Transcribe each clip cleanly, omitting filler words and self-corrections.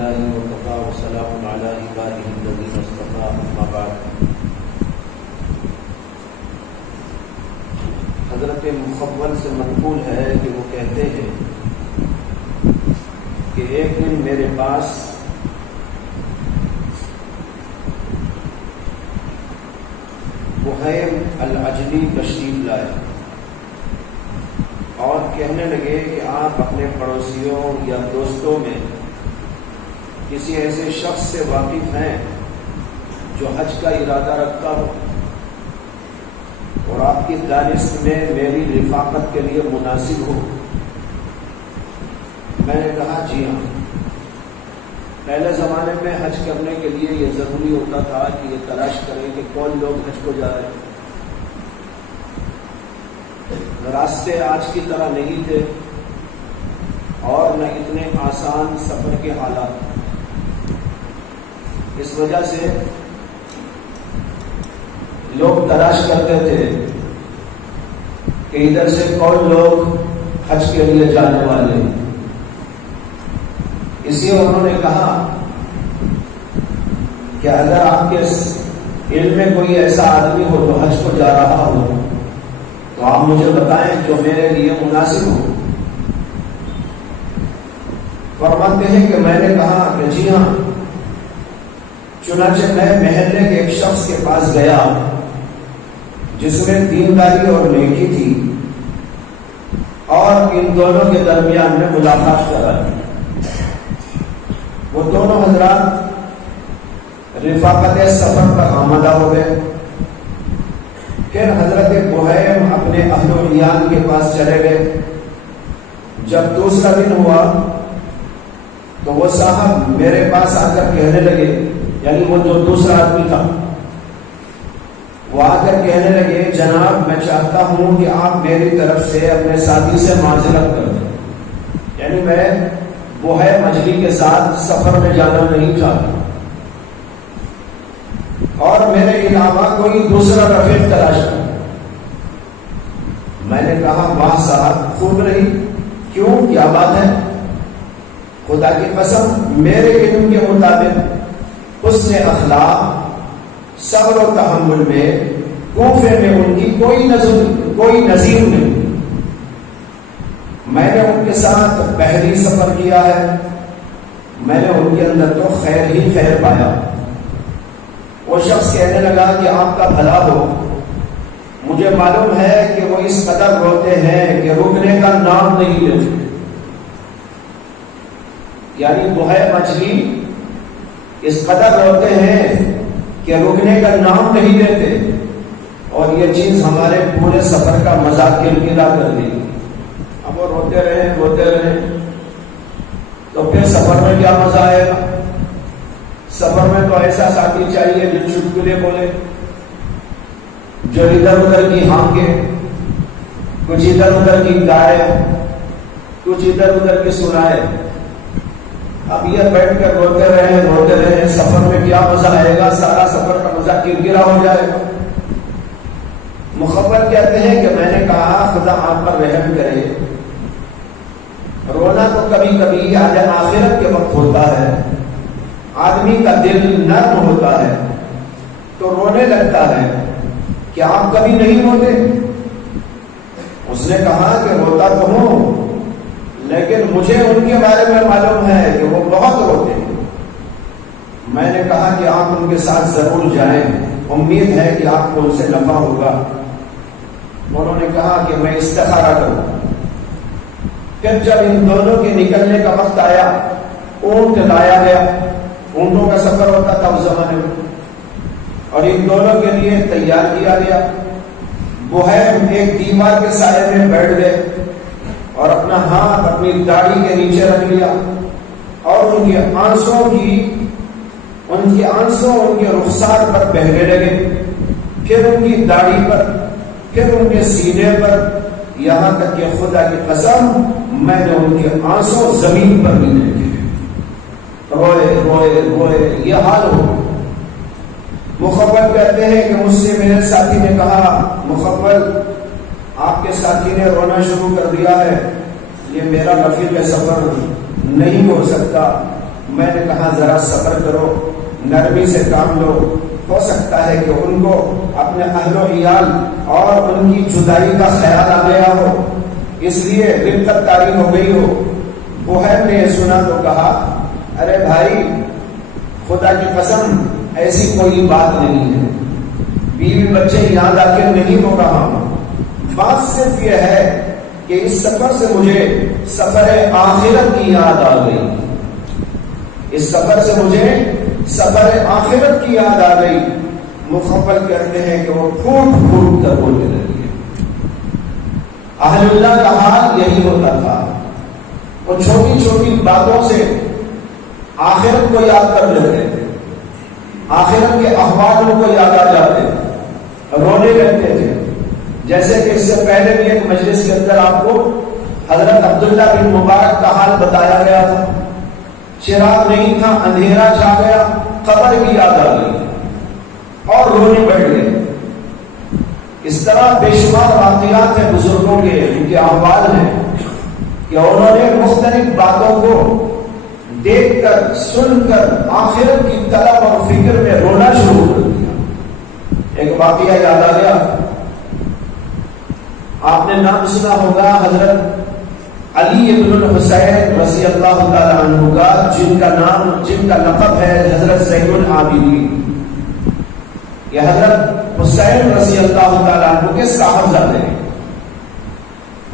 لله وكفى وسلام على عباده الذين اصطفى أما بعد. حضرت مخول سے منقول ہے کہ وہ کہتے ہیں کہ ایک دن میرے پاس بحیم العجلی تشریف لائے اور کہنے لگے کہ آپ اپنے پڑوسیوں یا دوستوں میں کسی ایسے شخص سے واقف ہیں جو حج کا ارادہ رکھتا ہو اور آپ کی دانست میں میری رفاقت کے لیے مناسب ہو؟ میں نے کہا جی ہاں. پہلے زمانے میں حج کرنے کے لیے یہ ضروری ہوتا تھا کہ یہ تلاش کریں کہ کون لوگ حج کو جا رہے ہیں. راستے آج کی طرح نہیں تھے اور نہ اتنے آسان سفر کے حالات. اس وجہ سے لوگ تلاش کرتے تھے کہ ادھر سے کون لوگ حج کے لیے جانے والے ہیں. اسی انہوں نے کہا کہ اگر آپ کے علم میں کوئی ایسا آدمی ہو جو حج کو جا رہا ہو تو آپ مجھے بتائیں جو میرے لیے مناسب ہو. فرماتے ہیں کہ میں نے کہا کہ جی ہاں. چنانچہ میں محلے کے ایک شخص کے پاس گیا جس میں دینداری اور نیکی تھی اور ان دونوں کے درمیان میں ملاقات کرا. وہ دونوں حضرات رفاقت سفر پر آمدہ ہو گئے. پھر حضرت بحیم اپنے اہل و عیال کے پاس چلے گئے. جب دوسرا دن ہوا تو وہ صاحب میرے پاس آ کر کہنے لگے، یعنی وہ جو دوسرا آدمی تھا وہ آ کر کہنے لگے جناب میں چاہتا ہوں کہ آپ میری طرف سے اپنے ساتھی سے معذرت کر دیں. یعنی میں بحیم اجلی کے ساتھ سفر میں جانا نہیں چاہتا اور میرے علاوہ کوئی دوسرا رفیق تلاش کر. میں نے کہا واہ صاحب خوب رہی، کیوں کیا بات ہے؟ خدا کی قسم میرے علم کے مطابق حسن اخلاق صبر و تحمل میں کوفے میں ان کی کوئی نظیر نہیں. میں نے ان کے ساتھ پہلی سفر کیا ہے، میں نے ان کے اندر تو خیر ہی خیر پایا. وہ شخص کہنے لگا کہ آپ کا بھلا ہو، مجھے معلوم ہے کہ وہ اس قدر روتے ہیں کہ رکنے کا نام نہیں لیتے. یعنی بحیم اجلی اس قدر روتے ہیں کہ رکنے کا نام نہیں لیتے اور یہ چیز ہمارے پورے سفر کا مذاق کرکرا کر دی. اب وہ روتے رہے تو پھر سفر میں کیا مزہ آئے گا؟ سفر میں تو ایسا ساتھی چاہیے جو چٹکلے بولے، جو ادھر ادھر کی ہانکے، کچھ ادھر ادھر کی گائے، کچھ ادھر ادھر کی سنائے. اب یہ بیٹھ کر روتے رہے سفر میں کیا مزہ آئے گا؟ سارا سفر کا مزہ کرکرا ہو جائے گا. مخول کہتے ہیں کہ میں نے کہا خدا آپ پر رحم کرے. رونا تو کبھی کبھی آخرت کے وقت ہوتا ہے، آدمی کا دل نرم ہوتا ہے تو رونے لگتا ہے. کیا آپ کبھی نہیں روتے؟ اس نے کہا کہ روتا تو ہوں لیکن مجھے ان کے بارے میں معلوم ہے کہ وہ بہت روتے ہیں. میں نے کہا کہ آپ ان کے ساتھ ضرور جائیں، امید ہے کہ آپ کو ان سے نفع ہوگا. انہوں نے کہا کہ میں استخارہ کروں. پھر جب ان دونوں کے نکلنے کا وقت آیا، اونٹ لایا گیا. اونٹوں کا سفر ہوتا تھا اس زمانے میں اور ان دونوں کے لیے تیار کیا گیا. بحیم ایک دیوار کے سائے میں بیٹھ گئے اور اپنا ہاتھ اپنی داڑھی کے نیچے رکھ لیا اور ان کے آنسوں ان کے رخسار پر بہنے لگے، پھر ان کی داڑھی پر، پھر ان کے سینے پر، یہاں تک کہ خدا کی قسم میں نے ان کے آنسوں زمین پر بھی دیکھے. روئے یہ حال ہو. مخول کہتے ہیں کہ مجھ سے میرے ساتھی نے کہا مخول آپ کے ساتھی نے رونا شروع کر دیا ہے، یہ میرا رفیق سفر نہیں ہو سکتا. میں نے کہا ذرا صبر کرو، نرمی سے کام لو، ہو سکتا ہے کہ ان کو اپنے اہل و عیال اور ان کی جدائی کا خیال آ گیا ہو، اس لیے ربکت طاری ہو گئی ہو۔ بحیر نے سنا تو کہا ارے بھائی خدا کی قسم ایسی کوئی بات نہیں ہے، بیوی بچے یاد آ کے نہیں ہو رہا ہوں، بات صرف یہ ہے کہ اس سفر سے مجھے سفر آخرت کی یاد آ گئی، اس سفر سے مجھے سفر آخرت کی یاد آ گئی۔ مخبل کہتے ہیں کہ وہ پھوٹ پھوٹ کر بولنے لگی۔ اہل اللہ کا حال یہی ہوتا تھا، وہ چھوٹی چھوٹی باتوں سے آخرت کو یاد کر لیتے، آخرت کے احوال کو یاد آ جاتے، رونے لگتے تھے۔ جیسے کہ اس سے پہلے بھی ایک مجلس کے اندر آپ کو حضرت عبداللہ بن مبارک کا حال بتایا گیا تھا، چراغ نہیں تھا، اندھیرا چھا گیا، قبر کی یاد آ گئی اور رونے بیٹھ گئے۔ اس طرح بے شمار واقعات ہیں بزرگوں کے، ان کے احوال ہیں کہ انہوں نے مختلف باتوں کو دیکھ کر سن کر آخرت کی طلب اور فکر میں رونا شروع کر دیا۔ ایک واقعہ یاد آ گیا، آپ نے نام سنا ہوگا حضرت علی ابن الحسین رضی اللہ تعالی عنہ کا، جن کا لقب ہے حضرت زین العابدین۔ یہ حضرت حسین رضی اللہ تعالی عنہ کے صاحبزادے ہیں۔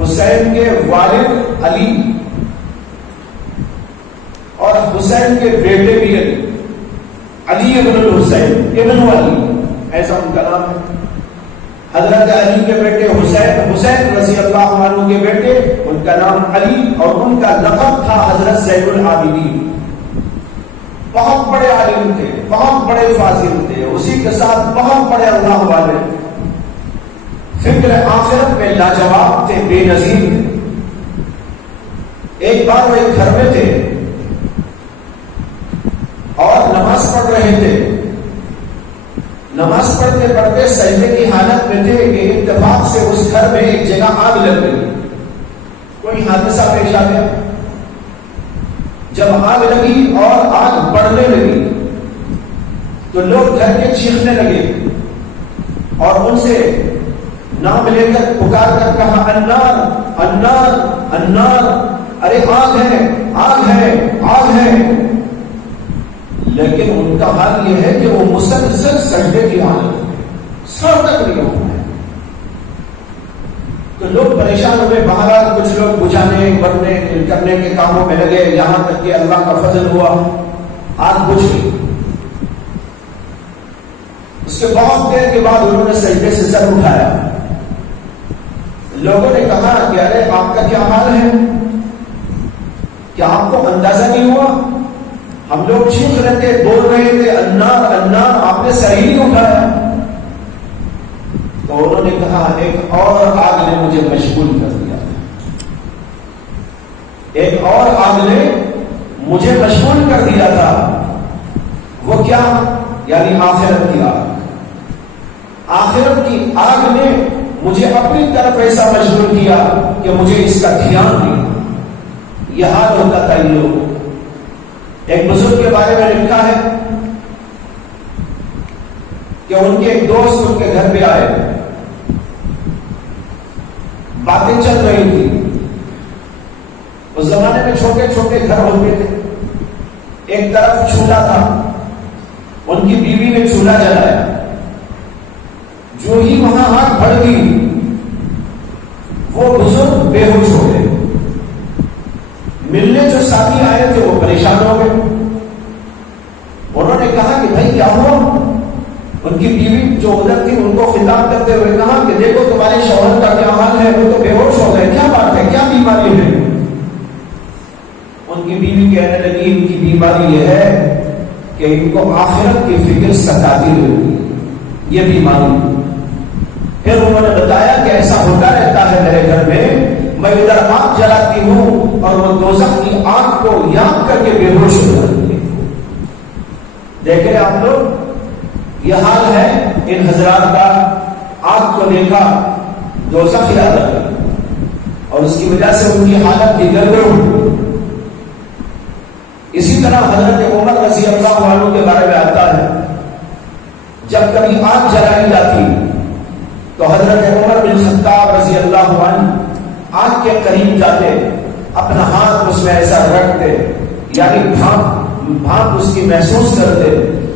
حسین کے والد علی اور حسین کے بیٹے بھی علی ابن الحسین ابن علی، ایسا ان کا نام ہے۔ حضرت علی کے بیٹے حسین رضی اللہ عنہ کے بیٹے، ان کا نام علی اور ان کا لقب تھا حضرت زین العابدین۔ بہت بڑے عالم تھے، بہت بڑے فاضل تھے، اسی کے ساتھ بہت بڑے اللہ والے، فکر آخرت میں لاجواب تھے، بے نظیر تھے۔ ایک بار وہ ایک گھر میں تھے اور نماز پڑھ رہے تھے، نماز پڑھتے پڑھتے سجدے کی حالت میں تھے کہ اتفاق سے اس گھر میں ایک جگہ آگ لگ گئی، کوئی حادثہ پیش آ گیا۔ جب آگ لگی اور آگ بڑھنے لگی تو لوگ گھر کے چیخنے لگے اور ان سے نام لے کر پکار کر کہا النار النار النار، ارے آگ ہے آگ ہے آگ ہے۔ لیکن ان کا حال یہ ہے کہ وہ مسلسل سجدے کی حالت میں، سر تک نہیں ہو ہے۔ تو لوگ پریشان ہوئے، بہرحال کچھ لوگ بجھانے بڑھنے کرنے کے کاموں میں لگے، یہاں تک کہ اللہ کا فضل ہوا، آگ بجھ گئی۔ اس کے بہت دیر کے بعد انہوں نے سجدے سے سر اٹھایا۔ لوگوں نے کہا کہ ارے آپ کا کیا حال ہے، کیا آپ کو اندازہ نہیں ہوا؟ ہم لوگ چیخ رہے تھے، بول رہے تھے النار النار، آپ نے سر ہی نہیں اٹھایا۔ تو انہوں نے کہا ایک اور آگ نے مجھے مشغول کر دیا، ایک اور آگ نے مجھے مشغول کر دیا تھا۔ وہ کیا؟ یعنی آخرت کی آگ۔ آخرت کی آگ نے مجھے اپنی طرف ایسا مشغول کیا کہ مجھے اس کا دھیان نہیں۔ یہ حال ہوتا تھا ان لوگوں۔ ایک بزرگ کے بارے میں لکھا ہے کہ ان کے ایک دوست ان کے گھر پہ آئے، باتیں چل رہی تھی۔ اس زمانے میں چھوٹے چھوٹے گھر ہوتے تھے، ایک طرف چولہا تھا، ان کی بیوی نے چولہا جلایا، جو ہی وہاں آگ بڑھ گئی وہ بزرگ بے ہوش ہو گئے۔ ملنے جو ساتھی آئے تھے وہ پریشان ہو گئے۔ انہوں نے کہا کہ بھائی کیا ہوا؟ ان کی بیوی جو ادھر تھی ان کو خطاب کرتے ہوئے کہا کہ دیکھو تمہارے شوہر کا کیا حال ہے، وہ تو بے ہوش ہو گئے، کیا بات ہے، کیا بیماری ہے؟ ان کی بیوی کہنے لگی ان کی بیماری یہ ہے کہ ان کو آخرت کی فکر ستاتی رہتی ہے، یہ بیماری۔ پھر انہوں نے بتایا کہ ایسا ہوتا رہتا ہے میرے گھر میں ادھر آگ جلاتی ہوں اور وہ دوزخ کی آگ کو یاد کر کے بے ہوش ہو جاتی ہے۔ دیکھ رہے آپ لوگ، یہ حال ہے ان حضرات کا۔ آگ کو دیکھا، دوزخ یاد آ گئی اور اس کی وجہ سے ان کی حالت بگڑ گئی۔ اسی طرح حضرت عمر رضی اللہ عنہ کے بارے میں آتا ہے جب کبھی آگ جلائی جاتی تو حضرت عمر بن خطاب رضی اللہ عنہ آگ کے قریب جاتے، اپنا ہاتھ اس میں ایسا رکھتے، یعنی بھاپ اس کی محسوس کرتے،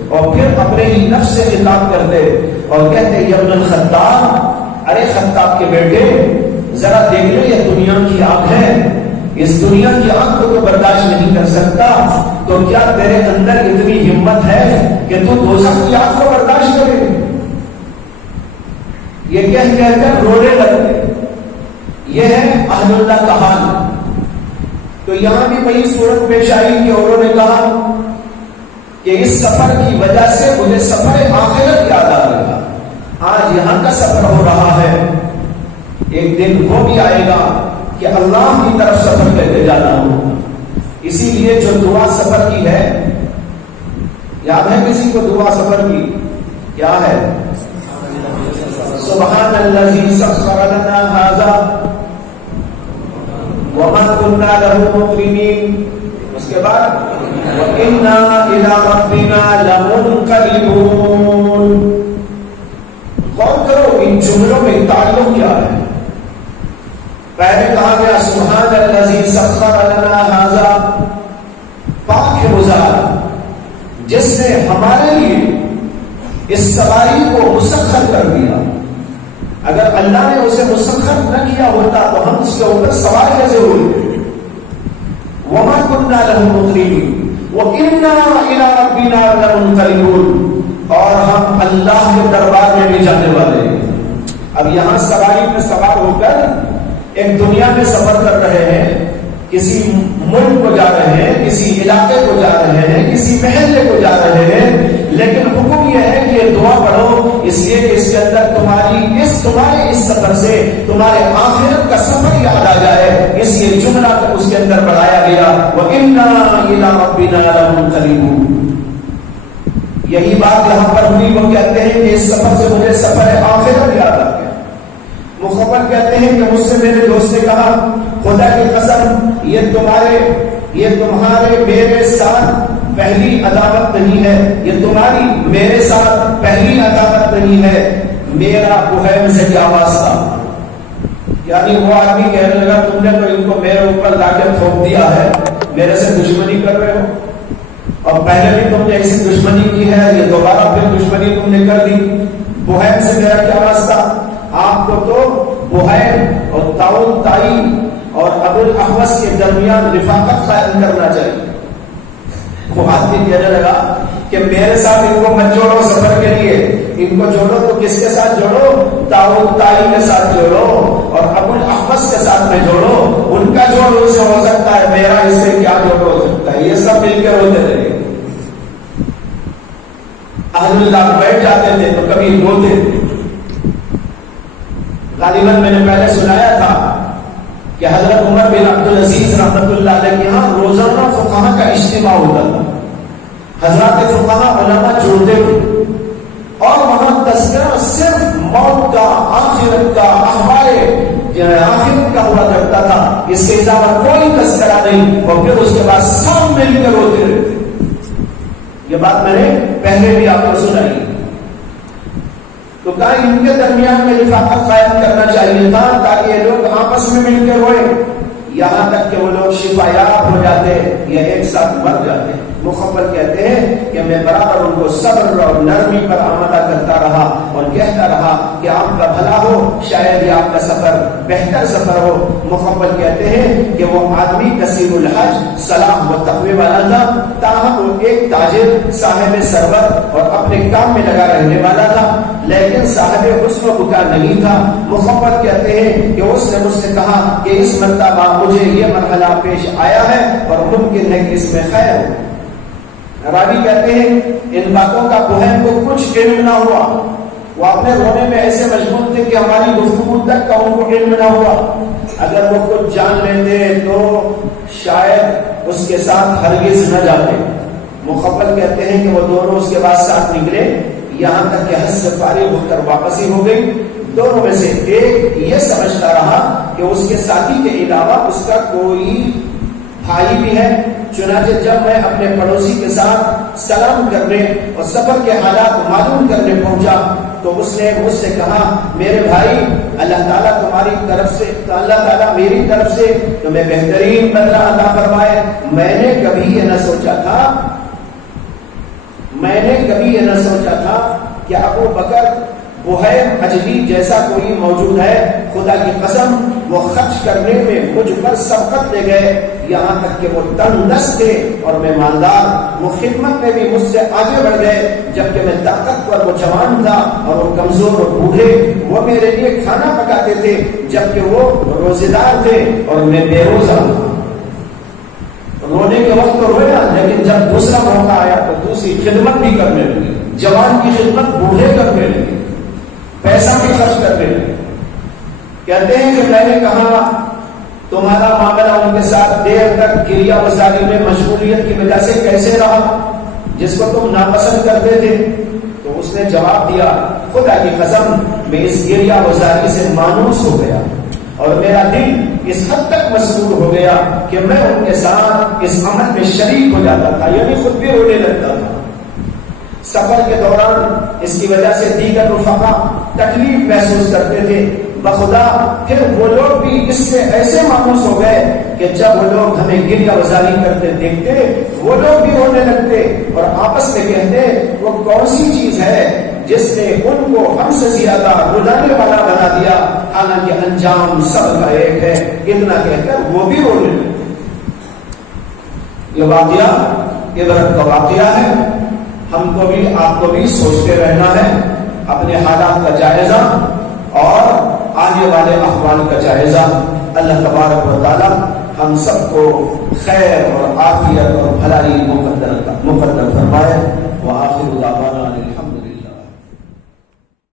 اور پھر اپنے ہی نفس سے خطاب کرتے اور کہتے یا ابن الخطاب، ارے خطاب کے بیٹے ذرا دیکھ لو یہ دنیا کی آگ ہے، اس دنیا کی آگ کو تو برداشت نہیں کر سکتا، تو کیا تیرے اندر اتنی ہمت ہے کہ تو دوزخ کی آگ کو برداشت کرے؟ یہ کہہ کر رونے لگتے۔ یہ ہے اہل اللہ کا حال۔ تو یہاں بھی وہی صورت پیش آئی کہ انہوں نے کہا کہ اس سفر کی وجہ سے مجھے سفر آخرت یاد آ گیا، آج یہاں کا سفر ہو رہا ہے، ایک دن وہ بھی آئے گا کہ اللہ کی طرف سفر کرتے جانا ہو۔ اسی لیے جو دعا سفر کی ہے، یاد ہے کسی کو دعا سفر کی کیا ہے؟ سبحان الذی سخر لنا ھذا وما كنا له مقرنین، اس کے بعد وَإِنَّا إِلَىٰ رَبِّنَا لَمُنْقَلِبُونَ۔ غور کرو ان جملوں میں تعلق کیا ہے۔ پہلے کہا گیا سبحان الذی سخر لنا ھذا، پاک ہے وہ ذات جس نے ہمارے لیے اس سواری کو مسخر کر دیا۔ اگر اللہ نے اسے مسخر نہ کیا ہوتا تو ہم اس کے اوپر سوار کیسے ہوئے؟ وما كنا له مقرنین وإنا إلى ربنا لمنقلبون، اور ہم اللہ کے دربار میں بھی جانے والے ہیں۔ اب یہاں سواری میں سوار ہو کر ایک دنیا میں سفر کر رہے ہیں، کسی ملک کو جا رہے ہیں، کسی علاقے کو جا رہے ہیں، کسی محلے کو جا رہے ہیں، لیکن حکم یہ ہے کہ یہ دعا پڑھو، اس لیے کہ اس کے اندر تمہارے اس سفر سے تمہارے آخرت کا سفر یاد آ جائے، اس لیے جملہ اس کے اندر بڑھایا گیا وَإِنَّا إِلَىٰ رَبِّنَا لَمُنْقَلِبُونَ۔ یہی بات یہاں پر ہوئی، وہ کہتے ہیں کہ اس سفر سے مجھے سفر آخرت یاد آ گیا۔ مخبر کہتے ہیں کہ مجھ سے میرے دوست نے کہا خدا کی قسم یہ تمہارے میرے ساتھ پہلی عداوت نہیں ہے، یہ تمہاری میرے ساتھ پہلی عداوت نہیں ہے، میرا بحیم سے کیا واسطہ؟ یعنی وہ آدمی کہنے لگا تم نے تو ان کو میرے اوپر لا کے تھوپ دیا ہے، میرے سے دشمنی کر رہے ہو، اور پہلے بھی تم نے ایسی دشمنی کی ہے، یہ دوبارہ پھر دشمنی تم نے کر دی، بحیم سے میرا کیا واسطہ؟ آپ کو تو بحیم اور تعاون تائی اور ابو الاحوص کے درمیان رفاقت قائم کرنا چاہیے۔ وہ آدمی کہنے لگا کہ میرے ساتھ ان کو مت جوڑو سفر کے لیے، ان کو جوڑو تو کس کے ساتھ جوڑو؟ تعاون تائی کے ساتھ جوڑو اور ابو الاحوص کے ساتھ میں جوڑو، ان کا جوڑ ان سے ہو سکتا ہے، میرا اس سے کیا جوڑ ہو سکتا ہے؟ یہ سب مل کے ہوتے رہے۔ اہل اللہ بیٹھ جاتے تھے تو کبھی روتے تھے۔ غالباً میں نے پہلے سنایا تھا کہ حضرت عمر بن عبدالعزیز رحمۃ اللہ علیہ کے یہاں روزانہ فقہا کا اجتماع ہوتا تھا، حضرات فقہا علماء جڑتے تھے، اور وہاں تذکرہ صرف موت کا، آخرت کا، آخرت کا ہوا کرتا تھا، اس کے علاوہ کوئی تذکرہ نہیں، اور پھر اس کے بعد سب مل کر ہوتے رہتے۔ یہ بات میں نے پہلے بھی آپ کو سنائی۔ تو کہا ان کے درمیان میں رفاقت قائم کرنا چاہیے تھا تاکہ یہ لوگ آپس میں مل کے روئے، یہاں تک کہ وہ لوگ شفا یاب ہو جاتے یا ایک ساتھ مر جاتے۔ مخبر کہتے ہیں کہ میں برابر ان کو صبر اور نرمی پر آمادہ کرتا رہا اور کہتا رہا کہ آپ کا بھلا ہو، شاید ہی آپ کا سفر بہتر سفر ہو۔ مخبر کہتے ہیں کہ وہ آدمی کثیر الحج، صلاح و تقوی والا تھا، تاہم وہ ایک تاجر، صاحب ثروت اور اپنے کام میں لگا رہنے والا تھا، لیکن صاحب حسن و بکا نہیں تھا۔ مخبر کہتے ہیں کہ اس نے مجھ سے کہا کہ اس مرتبہ مجھے یہ مرحلہ پیش آیا ہے اور ممکن ہے کہ اس میں خیر ہو۔ راوی کہتے ہیں ان باتوں کا بہن کو کچھ علم نہ ہوا، وہ اپنے رونے میں ایسے مشغول تھے کہ ہماری گفتگو تک کا ان کو علم نہ ہوا۔ اگر وہ کچھ جان لیتے تو شاید اس کے ساتھ ہرگز نہ جاتے۔ مخبر کہتے ہیں کہ وہ دونوں اس کے بعد ساتھ نکلے، یہاں تک کہ حج سے فارغ ہو کر واپسی ہو گئی۔ دونوں میں سے ایک یہ سمجھتا رہا کہ اس کے ساتھی کے علاوہ اس کا کوئی بھائی بھی ہے چنانچہ جب میں اپنے پڑوسی کے ساتھ سلام کرنے اور سفر کے حالات معلوم کرنے پہنچا تو اس نے مجھ سے کہا میرے بھائی اللہ تعالیٰ تمہاری طرف سے اللہ تعالیٰ میری طرف سے تمہیں بہترین بدلہ عطا فرمائے. میں نے کبھی یہ نہ سوچا تھا کہ ابو بکر بحیر اجلی جیسا کوئی موجود ہے. خدا کی قسم وہ خرچ کرنے میں مجھ پر سبقت لے گئے یہاں تک کہ وہ تندرست تھے اور میں مالدار. وہ خدمت میں بھی مجھ سے آگے بڑھ گئے جبکہ میں طاقتور وہ جوان تھا اور وہ کمزور اور بوڑھے. وہ میرے لیے کھانا پکاتے تھے جبکہ وہ روزے دار تھے اور میں بے روزہ تھا. رونے کے وقت تو رویا لیکن جب دوسرا موقع آیا تو دوسری خدمت بھی کرنے لگی. جوان کی خدمت بوڑھے کرنے لگے, پیسہ بھی خرچ کرنے لگے. کہتے ہیں کہ میں نے کہا تمہارا معاملہ ان کے ساتھ دیر تک گریا وزاری میں مشغولیت کی وجہ سے کیسے رہا جس کو تم ناپسند کرتے تھے؟ تو اس نے جواب دیا خدا کی قسم میں اس گریا وزاری سے مانوس ہو گیا اور میرا دل اس حد تک مسرور ہو گیا کہ میں ان کے ساتھ اس عمل میں شریک ہو جاتا تھا, یعنی خود بھی رونے لگتا تھا. سفر کے دوران اس کی وجہ سے دیگر رفقا تکلیف محسوس کرتے تھے. بخدا پھر وہ لوگ بھی اس سے ایسے مانوس ہو گئے کہ جب وہ لوگ ہمیں گریہ وزاری کرتے دیکھتے وہ لوگ بھی رونے لگتے اور آپس میں کہتے وہ کون سی چیز ہے جس نے ان کو ہم سے زیادہ رلانے والا بنا دیا, حالانکہ انجام سب کا ایک ہے. اتنا کہہ کر وہ بھی رونے لگتے. یہ واقعہ عبرت کا واقعہ ہے. ہم کو بھی آپ کو بھی سوچتے رہنا ہے, اپنے حالات کا جائزہ اور آنے والے احوال کا جائزہ. اللہ تبارک و تعالی ہم سب کو خیر اور عافیت اور بھلائی مقدر فرمائے. وآخر دعوانا